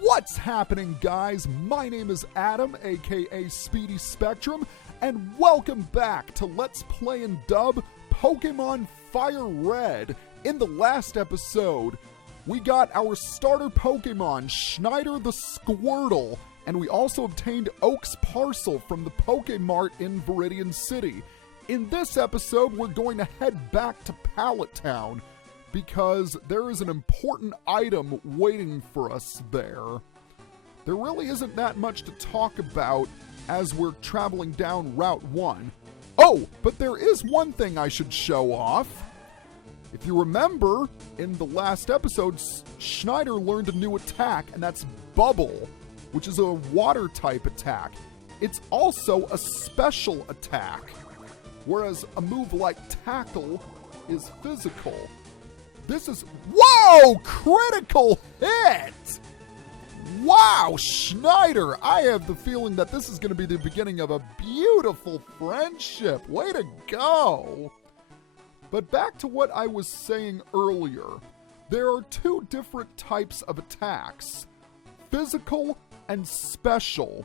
What's happening, guys? My name is Adam, aka Speedy Spectrum, and welcome back to Let's Play and Dub Pokémon Fire Red. In the last episode, we got our starter Pokémon, Schneider the Squirtle, and we also obtained Oak's parcel from the Pokémart in Viridian City. In this episode, we're going to head back to Pallet Town, because there is an important item waiting for us there. There really isn't that much to talk about as we're traveling down Route 1. Oh, but there is one thing I should show off. If you remember, in the last episode, Schneider learned a new attack, and that's Bubble, which is a water-type attack. It's also a special attack, whereas a move like Tackle is physical. This is, whoa, critical hit! Wow, Schneider, I have the feeling that this is going to be the beginning of a beautiful friendship. Way to go! But back to what I was saying earlier. There are two different types of attacks, physical and special.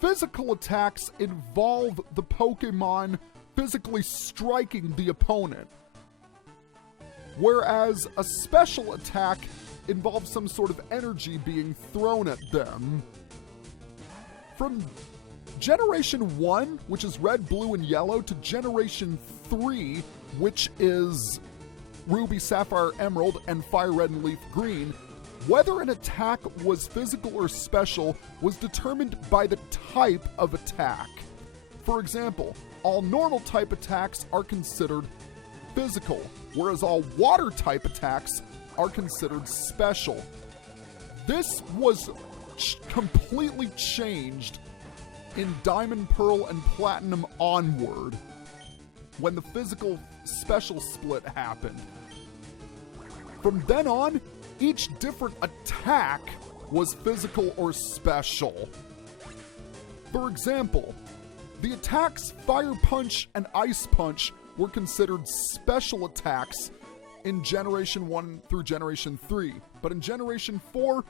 Physical attacks involve the Pokemon physically striking the opponent, whereas a special attack involves some sort of energy being thrown at them. From Generation 1, which is red, blue, and yellow, to Generation 3, which is ruby, sapphire, emerald, and fire red and leaf green, whether an attack was physical or special was determined by the type of attack. For example, all normal type attacks are considered physical, whereas all water-type attacks are considered special. This was completely changed in Diamond, Pearl, and Platinum onward, when the physical special split happened. From then on, each different attack was physical or special. For example, the attacks Fire Punch and Ice Punch were considered special attacks in Generation 1 through Generation 3. But in Generation 4,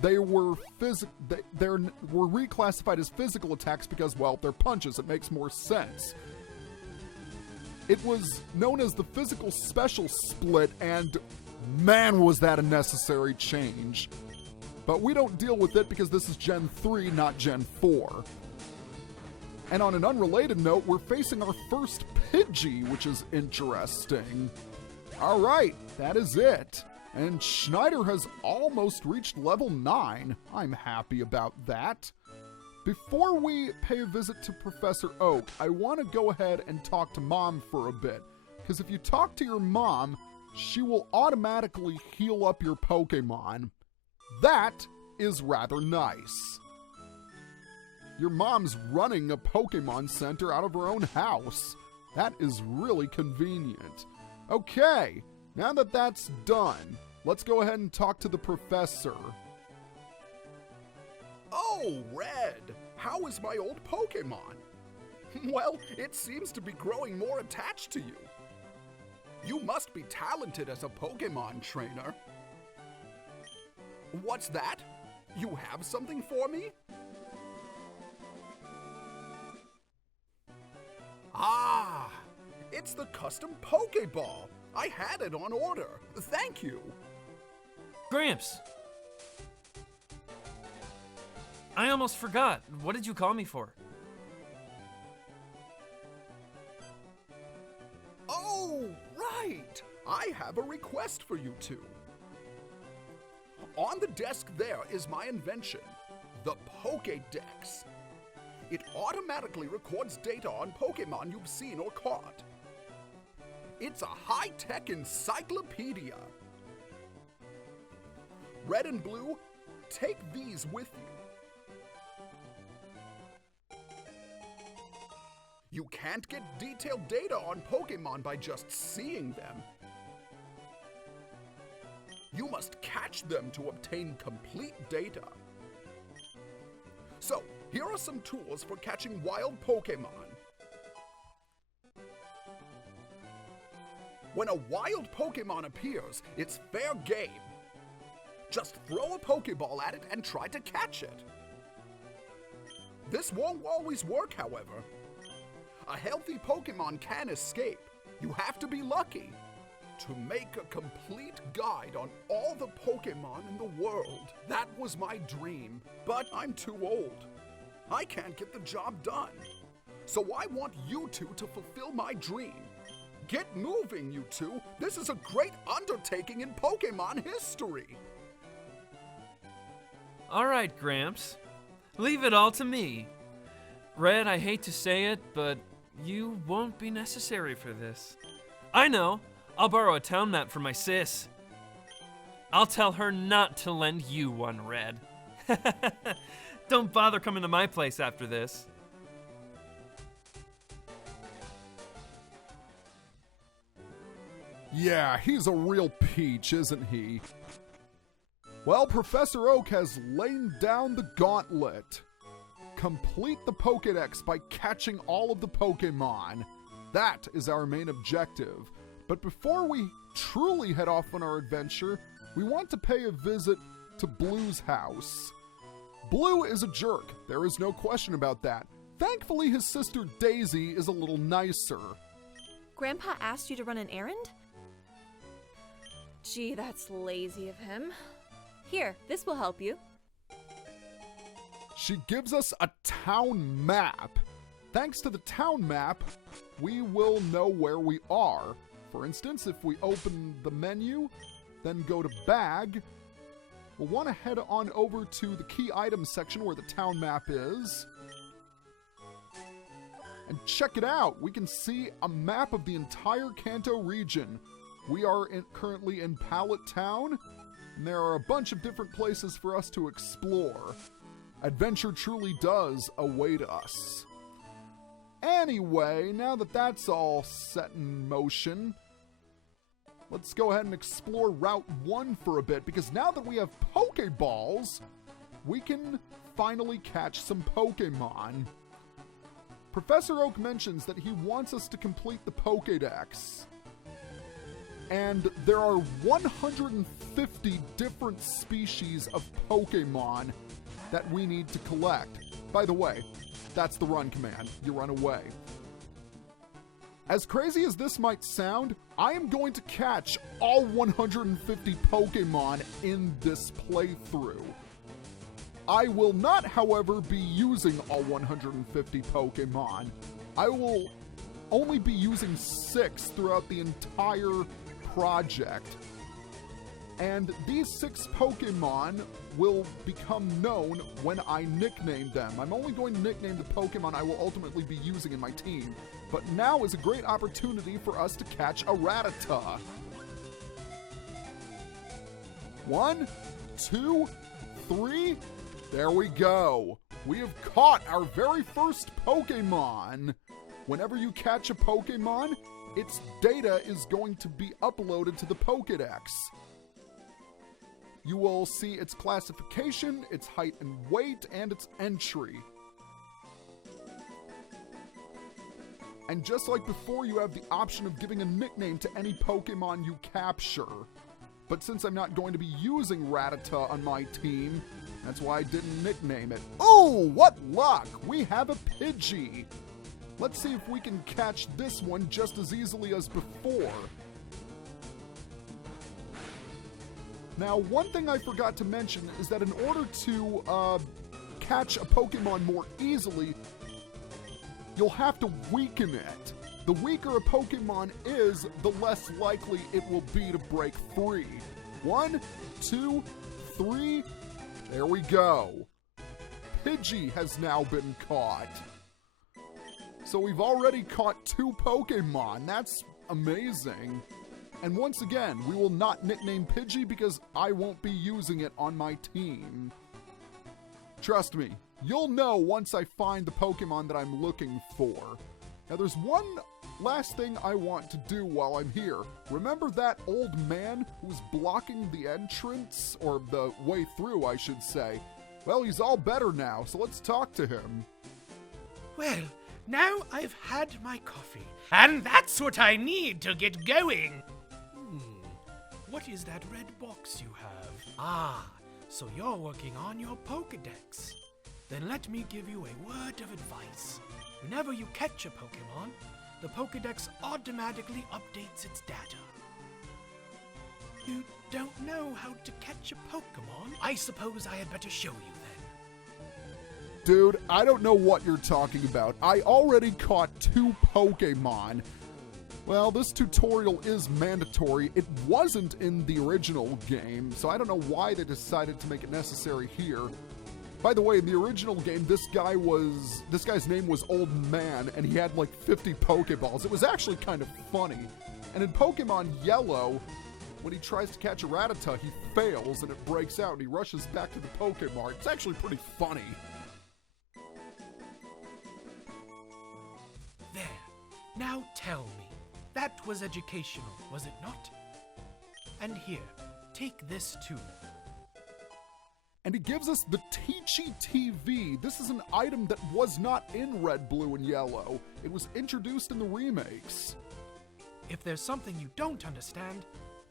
they were reclassified as physical attacks because, well, they're punches. It makes more sense. It was known as the physical special split, and man, was that a necessary change. But we don't deal with it because this is Gen 3, not Gen 4. And on an unrelated note, we're facing our first Pidgey, which is interesting. Alright, that is it. And Schneider has almost reached level 9. I'm happy about that. Before we pay a visit to Professor Oak, I want to go ahead and talk to Mom for a bit. Because if you talk to your mom, she will automatically heal up your Pokemon. That is rather nice. Your mom's running a Pokemon Center out of her own house. That is really convenient. Okay, now that that's done, let's go ahead and talk to the professor. Oh, Red! How is my old Pokemon? Well, it seems to be growing more attached to you. You must be talented as a Pokemon trainer. What's that? You have something for me? Ah, it's the custom Pokeball. I had it on order. Thank you. Gramps! I almost forgot. What did you call me for? Oh, right. I have a request for you two. On the desk there is my invention, the Pokédex. It automatically records data on Pokemon you've seen or caught. It's a high-tech encyclopedia. Red and Blue, take these with you. You can't get detailed data on Pokemon by just seeing them. You must catch them to obtain complete data. So, here are some tools for catching wild Pokemon. When a wild Pokemon appears, it's fair game. Just throw a Pokeball at it and try to catch it. This won't always work, however. A healthy Pokemon can escape. You have to be lucky. To make a complete guide on all the Pokemon in the world. That was my dream, but I'm too old. I can't get the job done. So I want you two to fulfill my dream. Get moving, you two. This is a great undertaking in Pokemon history. All right, Gramps. Leave it all to me. Red, I hate to say it, but you won't be necessary for this. I know. I'll borrow a town map from my sis. I'll tell her not to lend you one, Red. Don't bother coming to my place after this. Yeah, he's a real peach, isn't he? Well, Professor Oak has laid down the gauntlet. Complete the Pokédex by catching all of the Pokémon. That is our main objective. But before we truly head off on our adventure, we want to pay a visit to Blue's house. Blue is a jerk, there is no question about that. Thankfully, his sister Daisy is a little nicer. Grandpa asked you to run an errand? Gee, that's lazy of him. Here, this will help you. She gives us a town map. Thanks to the town map, we will know where we are. For instance, if we open the menu, then go to Bag, we'll want to head on over to the key items section where the town map is. And check it out! We can see a map of the entire Kanto region. We are currently in Pallet Town, and there are a bunch of different places for us to explore. Adventure truly does await us. Anyway, now that that's all set in motion, let's go ahead and explore Route 1 for a bit, because now that we have Pokeballs, we can finally catch some Pokemon. Professor Oak mentions that he wants us to complete the Pokédex. And there are 150 different species of Pokemon that we need to collect. By the way, that's the run command. You run away. As crazy as this might sound, I am going to catch all 150 Pokemon in this playthrough. I will not, however, be using all 150 Pokemon. I will only be using 6 throughout the entire project. And these 6 Pokemon will become known when I nickname them. I'm only going to nickname the Pokemon I will ultimately be using in my team. But now is a great opportunity for us to catch a Rattata. 1, 2, 3, there we go. We have caught our very first Pokemon. Whenever you catch a Pokemon, its data is going to be uploaded to the Pokédex. You will see its classification, its height and weight, and its entry. And just like before, you have the option of giving a nickname to any Pokemon you capture. But since I'm not going to be using Rattata on my team, that's why I didn't nickname it. Oh, what luck! We have a Pidgey! Let's see if we can catch this one just as easily as before. Now, one thing I forgot to mention is that in order to catch a Pokemon more easily, you'll have to weaken it. The weaker a Pokemon is, the less likely it will be to break free. 1, 2, 3, there we go. Pidgey has now been caught. So we've already caught 2 Pokemon. That's amazing. And once again, we will not nickname Pidgey because I won't be using it on my team. Trust me, you'll know once I find the Pokemon that I'm looking for. Now there's one last thing I want to do while I'm here. Remember that old man who's blocking the entrance, or the way through, I should say? Well, he's all better now, so let's talk to him. Well, now I've had my coffee, and that's what I need to get going. what is that red box you have? Ah, so you're working on your Pokédex. Then let me give you a word of advice. Whenever you catch a Pokémon, the Pokédex automatically updates its data. You don't know how to catch a Pokémon? I suppose I had better show you then. Dude, I don't know what you're talking about. I already caught 2 Pokémon. Well, this tutorial is mandatory. It wasn't in the original game, so I don't know why they decided to make it necessary here. By the way, in the original game, this guy's name was Old Man, and he had like 50 Pokeballs. It was actually kind of funny. And in Pokemon Yellow, when he tries to catch a Rattata, he fails and it breaks out and he rushes back to the Pokemart. It's actually pretty funny. There. Now tell me. That was educational, was it not? And here, take this too. And he gives us the Teachy TV. This is an item that was not in Red, Blue, and Yellow. It was introduced in the remakes. If there's something you don't understand,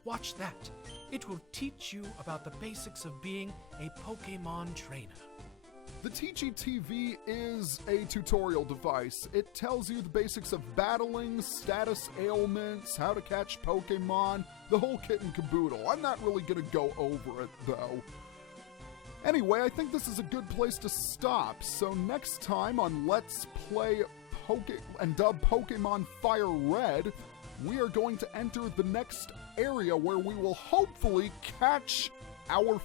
watch that. It will teach you about the basics of being a Pokémon trainer. The Teachy TV is a tutorial device. It tells you the basics of battling, status ailments, how to catch Pokémon, the whole kit and caboodle. I'm not really going to go over it, though. Anyway, I think this is a good place to stop. So next time on Let's Play and Dub Pokémon Fire Red, we are going to enter the next area where we will hopefully catch our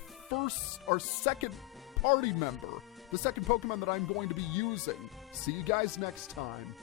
second party member. The second Pokemon that I'm going to be using. See you guys next time.